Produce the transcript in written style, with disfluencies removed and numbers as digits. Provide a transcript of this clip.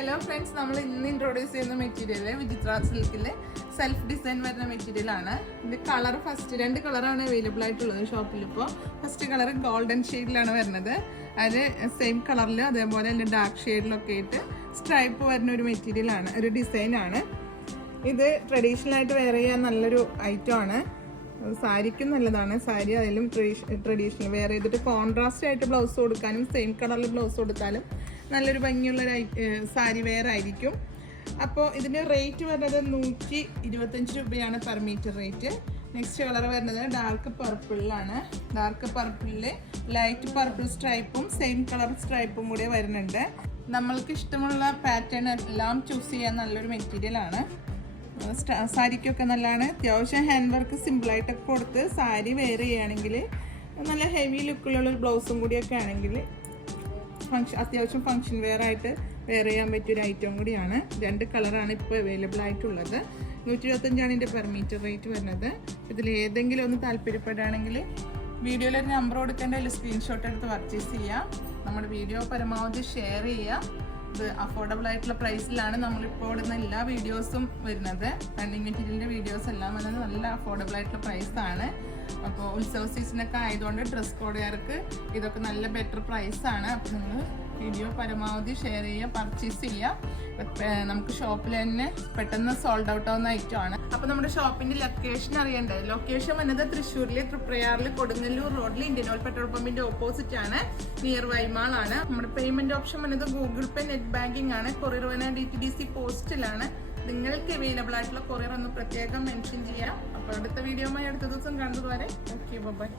Hello friends, നമ്മൾ ഇന്ന് introduce ചെയ്യുന്ന മെറ്റീരിയൽ വിചിത്ര സിൽക്കിലെ സെൽഫ് ഡിസൈൻ വരുന്ന മെറ്റീരിയലാണ്. ഇത് കളർ രണ്ട് കളറാണ് അവൈലബിൾ ആയിട്ടുള്ളത് ഷോപ്പിൽ. ഇപ്പോൾ ഫസ്റ്റ് കളർ ഗോൾഡൻ ഷെയ്ഡിലാണ് വരുന്നത്. അത് സെയിം കളറിൽ അതേപോലെ തന്നെ ഡാർക്ക് ഷെയ്ഡിലൊക്കെ ആയിട്ട് സ്ട്രൈപ്പ് വരുന്ന ഒരു മെറ്റീരിയലാണ്, ഒരു ഡിസൈനാണ്. ഇത് ട്രഡീഷണൽ ആയിട്ട് വെയർ ചെയ്യാൻ നല്ലൊരു ഐറ്റം ആണ്. സാരിക്കും നല്ലതാണ്. സാരി അതിലും ട്രഡീഷണൽ വെയർ ചെയ്തിട്ട് കോൺട്രാസ്റ്റ് ആയിട്ട് ബ്ലൗസ് കൊടുക്കാനും സെയിം കളറിൽ ബ്ലൗസ് കൊടുത്താലും നല്ലൊരു ഭംഗിയുള്ളൊരു സാരി വെയർ ആയിരിക്കും. അപ്പോൾ ഇതിൻ്റെ റേറ്റ് വരുന്നത് 125 രൂപയാണ് per meter rate. Next colour വരുന്നത് ഡാർക്ക് പർപ്പിളിലാണ്. ഡാർക്ക് പർപ്പിളിൽ ലൈറ്റ് പർപ്പിൾ സ്ട്രൈപ്പും സെയിം കളർ സ്ട്രൈപ്പും കൂടെ വരുന്നുണ്ട്. നമ്മൾക്ക് ഇഷ്ടമുള്ള പാറ്റേൺ എല്ലാം ചൂസ് ചെയ്യാൻ നല്ലൊരു മെറ്റീരിയലാണ്. സാരിക്കൊക്കെ നല്ലതാണ്. അത്യാവശ്യം ഹാൻഡ് വർക്ക് സിമ്പിളായിട്ടൊക്കെ കൊടുത്ത് സാരി വെയർ ചെയ്യുകയാണെങ്കിൽ നല്ല ഹെവി ലുക്കിലുള്ളൊരു ബ്ലൗസും കൂടിയൊക്കെ ആണെങ്കിൽ അത്യാവശ്യം ഫങ്ഷൻ വെയർ ആയിട്ട് വെയർ ചെയ്യാൻ പറ്റിയൊരു ഐറ്റം കൂടിയാണ്. 2 കളറാണ് ഇപ്പോൾ അവൈലബിൾ ആയിട്ടുള്ളത്. 125 ഇതിൻ്റെ പെർ മീറ്റർ റേറ്റ് വരുന്നത്. ഇതിൽ ഏതെങ്കിലും ഒന്ന് താല്പര്യപ്പെടുകയാണെങ്കിൽ വീഡിയോയിലൊരു നമ്പർ കൊടുക്കേണ്ട സ്ക്രീൻഷോട്ട് എടുത്ത് പർച്ചേസ് ചെയ്യാം. നമ്മുടെ വീഡിയോ പരമാവധി ഷെയർ ചെയ്യുക. ഇത് അഫോർഡബിൾ ആയിട്ടുള്ള പ്രൈസിലാണ് നമ്മളിപ്പോൾ ഇടുന്ന എല്ലാ വീഡിയോസും വരുന്നത്. റണ്ണിങ് മെറ്റീരിയലിൻ്റെ വീഡിയോസ് എല്ലാം വരുന്നത് നല്ല അഫോർഡബിൾ ആയിട്ടുള്ള പ്രൈസാണ്. അപ്പോൾ ഉത്സവ സീസണൊക്കെ ആയതുകൊണ്ട് ഡ്രസ് കോഡുകാർക്ക് ഇതൊക്കെ നല്ല ബെറ്റർ പ്രൈസാണ്. അപ്പോൾ നിങ്ങൾ വീഡിയോ പരമാവധി ഷെയർ ചെയ്യുക, പർച്ചേസ് ചെയ്യുക. നമുക്ക് ഷോപ്പിൽ തന്നെ പെട്ടെന്ന് സോൾഡ് ഔട്ട് ആവുന്ന ഐറ്റമാണ്. അപ്പോൾ നമ്മുടെ ഷോപ്പിൻ്റെ ലൊക്കേഷൻ അറിയണ്ടേ? ലൊക്കേഷൻ വന്നത് തൃശ്ശൂരിലെ തൃപ്രയാറിൽ കൊടുങ്ങല്ലൂർ റോഡിൽ ഇന്ത്യൻ ഓയിൽ പെട്രോൾ പമ്പിൻ്റെ ഓപ്പോസിറ്റ് ആണ്, നിയർ വൈമാൾ ആണ്. നമ്മുടെ പേയ്മെൻറ്റ് ഓപ്ഷൻ വന്നത് ഗൂഗിൾ പേ, നെറ്റ് ബാങ്കിങ് ആണ്. കൊറിയർ വന്ന DTDC പോസ്റ്റിലാണ്. നിങ്ങൾക്ക് അവൈലബിൾ ആയിട്ടുള്ള കൊറിയർ ഒന്ന് പ്രത്യേകം മെൻഷൻ ചെയ്യാം. അപ്പോൾ അടുത്ത വീഡിയോയുമായി അടുത്ത ദിവസം കണ്ടതുവരെ ഓക്കെ, ബൈ.